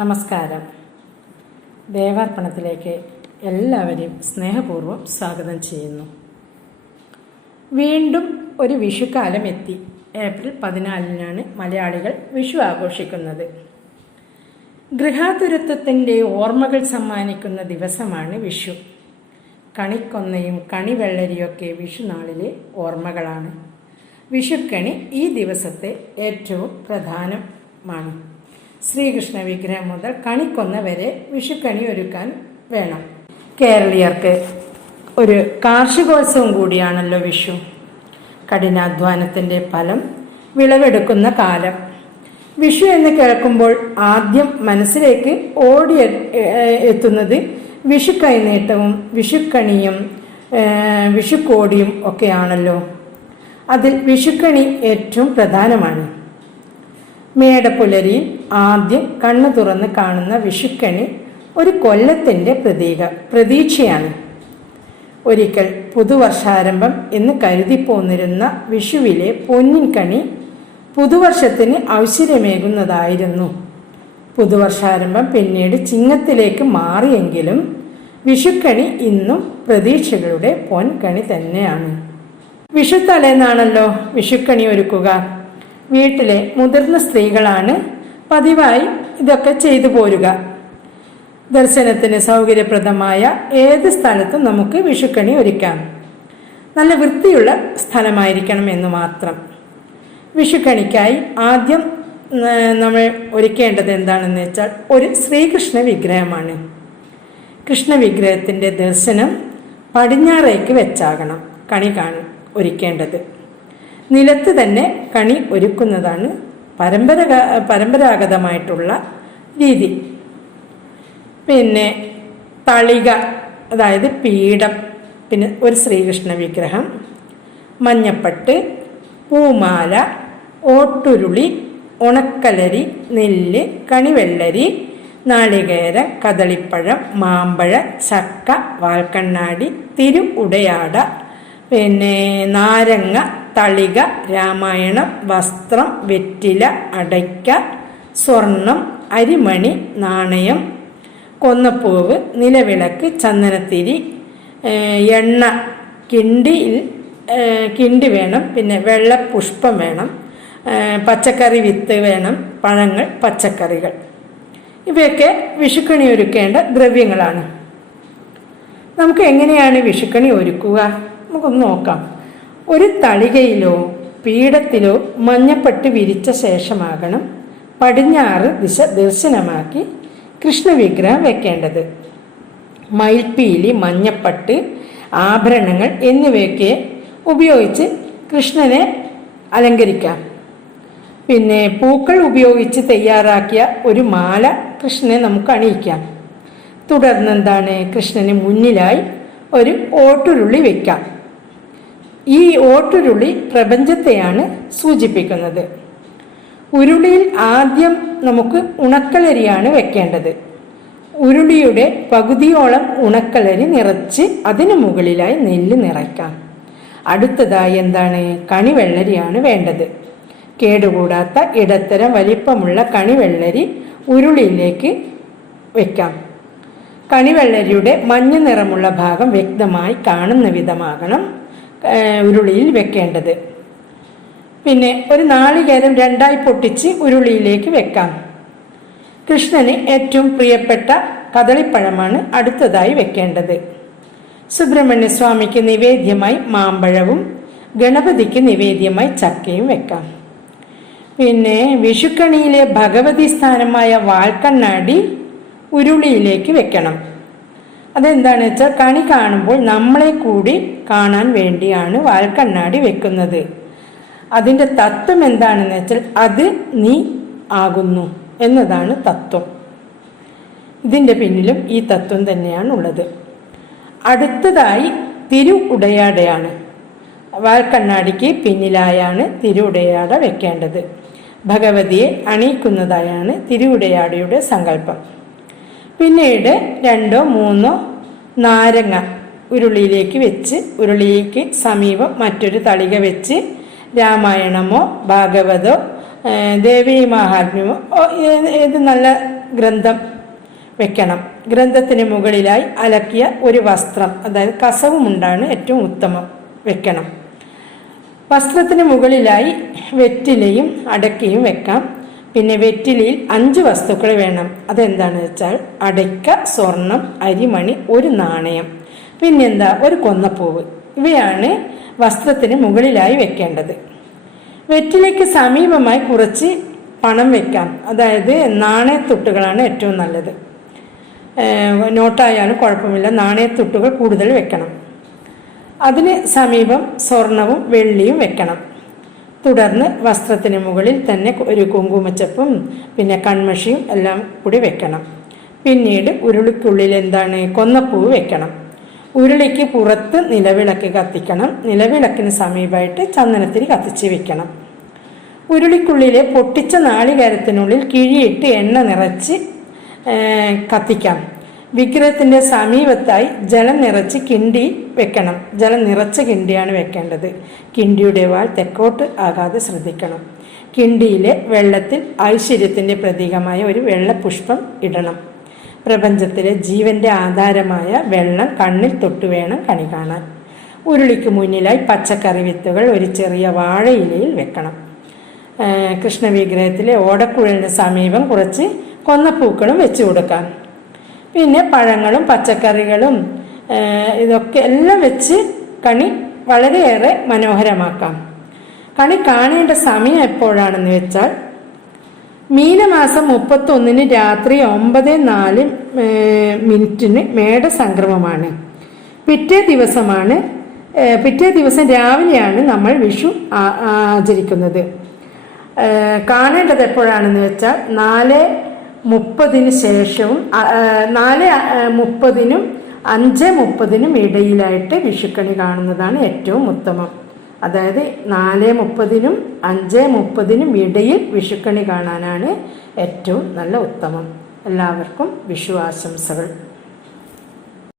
നമസ്കാരം. ദേവാർപ്പണത്തിലേക്ക് എല്ലാവരെയും സ്നേഹപൂർവ്വം സ്വാഗതം ചെയ്യുന്നു. വീണ്ടും ഒരു വിഷുക്കാലം എത്തി. ഏപ്രിൽ 14-നാണ് മലയാളികൾ വിഷു ആഘോഷിക്കുന്നത്. ഗൃഹാതുരത്വത്തിൻ്റെ ഓർമ്മകൾ സമ്മാനിക്കുന്ന ദിവസമാണ് വിഷു. കണിക്കൊന്നയും കണിവെള്ളരിയൊക്കെ വിഷുനാളിലെ ഓർമ്മകളാണ്. വിഷുക്കണി ഈ ദിവസത്തെ ഏറ്റവും പ്രധാനമാണ്. ശ്രീകൃഷ്ണ വിഗ്രഹം മുതൽ കണിക്കൊന്ന വരെ വിഷുക്കണി ഒരുക്കാൻ വേണം. കേരളീയർക്ക് ഒരു കാർഷികോത്സവം കൂടിയാണല്ലോ വിഷു. കഠിനാധ്വാനത്തിൻ്റെ ഫലം വിളവെടുക്കുന്ന കാലം. വിഷു എന്ന് കേൾക്കുമ്പോൾ ആദ്യം മനസ്സിലേക്ക് ഓടി എത്തുന്നത് വിഷു കൈനീട്ടവും വിഷുക്കണിയും വിഷുക്കോടിയും ഒക്കെയാണല്ലോ. അതിൽ വിഷുക്കണി ഏറ്റവും പ്രധാനമാണ്. മേടപ്പുലരിയിൽ ആദ്യം കണ്ണു തുറന്ന് കാണുന്ന വിഷുക്കണി ഒരു കൊല്ലത്തിൻ്റെ പ്രതീക്ഷയാണ്. ഒരിക്കൽ പുതുവർഷാരംഭം എന്ന് കരുതിപ്പോന്നിരുന്ന വിഷുവിലെ പൊന്നിൻ കണി പുതുവർഷത്തിന് ഐശ്വര്യമേകുന്നതായിരുന്നു. പുതുവർഷാരംഭം പിന്നീട് ചിങ്ങത്തിലേക്ക് മാറിയെങ്കിലും വിഷുക്കണി ഇന്നും പ്രതീക്ഷകളുടെ പൊൻകണി തന്നെയാണ്. വിഷു തലേന്നാണല്ലോ വിഷുക്കണി ഒരുക്കുക. വീട്ടിലെ മുതിർന്ന സ്ത്രീകളാണ് പതിവായി ഇതൊക്കെ ചെയ്തു പോരുക. ദർശനത്തിന് സൗകര്യപ്രദമായ ഏത് സ്ഥലത്തും നമുക്ക് വിഷുക്കണി ഒരുക്കാം. നല്ല വൃത്തിയുള്ള സ്ഥലമായിരിക്കണം എന്ന് മാത്രം. വിഷുക്കണിക്കായി ആദ്യം നമ്മൾ ഒരുക്കേണ്ടത് എന്താണെന്ന് വെച്ചാൽ ഒരു ശ്രീകൃഷ്ണ വിഗ്രഹമാണ്. കൃഷ്ണ വിഗ്രഹത്തിൻ്റെ ദർശനം പടിഞ്ഞാറേക്ക് വെച്ചാകണം കണി ഒരുക്കേണ്ടത്. നിലത്ത് തന്നെ കണി ഒരുക്കുന്നതാണ് പരമ്പരാഗതമായിട്ടുള്ള രീതി. പിന്നെ തളിക, അതായത് പീഠം, പിന്നെ ഒരു ശ്രീകൃഷ്ണ വിഗ്രഹം, മഞ്ഞപ്പട്ട്, പൂമാല, ഓട്ടുരുളി, ഉണക്കലരി, നെല്ല്, കണിവെള്ളരി, നാളികേരം, കദളിപ്പഴം, മാമ്പഴം, ചക്ക, വാൽക്കണ്ണാടി, ഉടയാട, പിന്നെ നാരങ്ങ, തളിക, രാമായണം, വസ്ത്രം, വെറ്റില, അടയ്ക്ക, സ്വർണം, അരിമണി, നാണയം, കൊന്നപ്പൂവ്, നിലവിളക്ക്, ചന്ദനത്തിരി, എണ്ണ, കിണ്ടി വേണം, പിന്നെ വെള്ളപ്പുഷ്പം വേണം, പച്ചക്കറി വിത്ത് വേണം, പഴങ്ങൾ, പച്ചക്കറികൾ. ഇവയൊക്കെ വിഷുക്കണി ഒരുക്കേണ്ട ദ്രവ്യങ്ങളാണ്. നമുക്ക് എങ്ങനെയാണ് വിഷുക്കണി ഒരുക്കുക നമുക്കൊന്ന് നോക്കാം. ഒരു തളികയിലോ പീഠത്തിലോ മഞ്ഞപ്പട്ട് വിരിച്ച ശേഷമാകണം പടിഞ്ഞാറ് ദിശ ദർശനമാക്കി കൃഷ്ണവിഗ്രഹം വെക്കേണ്ടത്. മയിൽപ്പീലി, മഞ്ഞപ്പട്ട്, ആഭരണങ്ങൾ എന്നിവയൊക്കെ ഉപയോഗിച്ച് കൃഷ്ണനെ അലങ്കരിക്കാം. പിന്നെ പൂക്കൾ ഉപയോഗിച്ച് തയ്യാറാക്കിയ ഒരു മാല കൃഷ്ണനെ നമുക്ക് അണിയിക്കാം. തുടർന്ന് എന്താണ്, കൃഷ്ണന് മുന്നിലായി ഒരു ഓട്ടുരുളി വെക്കാം. ഈ ഓട്ടുരുളി പ്രപഞ്ചത്തെയാണ് സൂചിപ്പിക്കുന്നത്. ഉരുളിയിൽ ആദ്യം നമുക്ക് ഉണക്കലരിയാണ് വെക്കേണ്ടത്. ഉരുളിയുടെ പകുതിയോളം ഉണക്കലരി നിറച്ച് അതിനു മുകളിലായി നെല്ല് നിറയ്ക്കാം. അടുത്തതായി എന്താണ്, കണിവെള്ളരിയാണ് വേണ്ടത്. കേടുകൂടാത്ത ഇടത്തരം വലിപ്പമുള്ള കണിവെള്ളരി ഉരുളിയിലേക്ക് വെക്കാം. കണിവെള്ളരിയുടെ മഞ്ഞ നിറമുള്ള ഭാഗം വ്യക്തമായി കാണുന്ന വിധമാകണം ഉരുളിയിൽ വെക്കേണ്ടത്. പിന്നെ ഒരു നാളികേരം രണ്ടായി പൊട്ടിച്ച് ഉരുളിയിലേക്ക് വെക്കാം. കൃഷ്ണന് ഏറ്റവും പ്രിയപ്പെട്ട കദളിപ്പഴമാണ് അടുത്തതായി വെക്കേണ്ടത്. സുബ്രഹ്മണ്യ സ്വാമിക്ക് നിവേദ്യമായി മാമ്പഴവും ഗണപതിക്ക് നിവേദ്യമായി ചക്കയും വെക്കാം. പിന്നെ വിഷുക്കണിയിലെ ഭഗവതി സ്ഥാനമായ വാൽക്കണ്ണാടി ഉരുളിയിലേക്ക് വെക്കണം. അതെന്താണെന്ന് വെച്ചാൽ കണി കാണുമ്പോൾ നമ്മളെ കൂടി കാണാൻ വേണ്ടിയാണ് വാൽക്കണ്ണാടി വെക്കുന്നത്. അതിൻ്റെ തത്വം എന്താണെന്ന് വെച്ചാൽ അത് നീ ആകുന്നു എന്നതാണ് തത്വം. ഇതിൻ്റെ പിന്നിലും ഈ തത്വം തന്നെയാണ് ഉള്ളത്. അടുത്തതായി ഉടയാടയാണ്. വാൽക്കണ്ണാടിക്ക് പിന്നിലായാണ് ഉടയാട വെക്കേണ്ടത്. ഭഗവതിയെ അണിയിക്കുന്നതായാണ് ഉടയാടയുടെ സങ്കല്പം. പിന്നീട് 2-3 നാരങ്ങ ഉരുളിയിലേക്ക് വെച്ച് ഉരുളിക്ക് സമീപം മറ്റൊരു തളിക വെച്ച് രാമായണമോ ഭാഗവതോ ദേവീ മഹാത്മ്യമോ ഏത് നല്ല ഗ്രന്ഥം വെക്കണം. ഗ്രന്ഥത്തിന് മുകളിലായി അലക്കിയ ഒരു വസ്ത്രം, അതായത് കസവുമുണ്ടാണ് ഏറ്റവും ഉത്തമം വെക്കണം. വസ്ത്രത്തിന് മുകളിലായി വെറ്റിലയും അടക്കയും വെക്കാം. പിന്നെ വെറ്റിലയിൽ 5 വസ്തുക്കൾ വേണം. അതെന്താണെന്ന് വെച്ചാൽ അടയ്ക്ക, സ്വർണം, അരിമണി, ഒരു നാണയം, പിന്നെന്താ ഒരു കൊന്നപ്പൂവ്. ഇവയാണ് വസ്ത്രത്തിന് മുകളിലായി വെക്കേണ്ടത്. വെറ്റിലയ്ക്ക് സമീപമായി കുറച്ച് പണം വെക്കാം. അതായത് നാണയത്തുട്ടുകളാണ് ഏറ്റവും നല്ലത്. നോട്ടായാലും കുഴപ്പമില്ല, നാണയത്തുട്ടുകൾ കൂടുതൽ വെക്കണം. അതിന് സമീപം സ്വർണവും വെള്ളിയും വെക്കണം. തുടർന്ന് വസ്ത്രത്തിന് മുകളിൽ തന്നെ ഒരു കുങ്കുമച്ചപ്പും പിന്നെ കൺമഷിയും എല്ലാം കൂടി വെക്കണം. പിന്നീട് ഉരുളിക്കുള്ളിൽ കൊന്നപ്പൂവ് വെക്കണം. ഉരുളിക്ക് പുറത്ത് നിലവിളക്ക് കത്തിക്കണം. നിലവിളക്കിന് സമീപമായിട്ട് ചന്ദനത്തിരി കത്തിച്ച് വെക്കണം. ഉരുളിക്കുള്ളിലെ പൊട്ടിച്ച നാളികേരത്തിനുള്ളിൽ കിഴിയിട്ട് എണ്ണ നിറച്ച് കത്തിക്കാം. വിഗ്രഹത്തിന്റെ സമീപത്തായി ജലം നിറച്ച് കിണ്ടി വെക്കണം. ജലം നിറച്ച കിണ്ടിയാണ് വെക്കേണ്ടത്. കിണ്ടിയുടെ വാൽ തെക്കോട്ട് ആകാതെ ശ്രദ്ധിക്കണം. കിണ്ടിയിലെ വെള്ളത്തിൽ ഐശ്വര്യത്തിന്റെ പ്രതീകമായ ഒരു വെള്ള പുഷ്പം ഇടണം. പ്രപഞ്ചത്തിലെ ജീവന്റെ ആധാരമായ വെള്ളം കണ്ണിൽ തൊട്ടു വേണം കണി കാണാൻ. ഉരുളിക്ക് മുന്നിലായി പച്ചക്കറി വിത്തുകൾ ഒരു ചെറിയ വാഴയിലയിൽ വെക്കണം. കൃഷ്ണവിഗ്രഹത്തിലെ ഓടക്കുഴലിന് സമീപം കുറച്ച് കൊന്നപ്പൂക്കളും വെച്ചു കൊടുക്കാം. പിന്നെ പഴങ്ങളും പച്ചക്കറികളും ഇതൊക്കെ എല്ലാം വെച്ച് കണി വളരെയേറെ മനോഹരമാക്കാം. കണി കാണേണ്ട സമയം എപ്പോഴാണെന്ന് വെച്ചാൽ മീനമാസം 31 രാത്രി 9:04 മേടസംക്രമമാണ്. പിറ്റേ ദിവസം രാവിലെയാണ് നമ്മൾ വിഷു ആചരിക്കുന്നത്. കാണേണ്ടത് എപ്പോഴാണെന്ന് വെച്ചാൽ 4:30 ശേഷവും 4:30 5:30 ഇടയിലായിട്ട് വിഷുക്കണി കാണുന്നതാണ് ഏറ്റവും ഉത്തമം. അതായത് 4:30 5:30 ഇടയിൽ വിഷുക്കണി കാണാനാണ് ഏറ്റവും നല്ല ഉത്തമം. എല്ലാവർക്കും വിഷു ആശംസകൾ.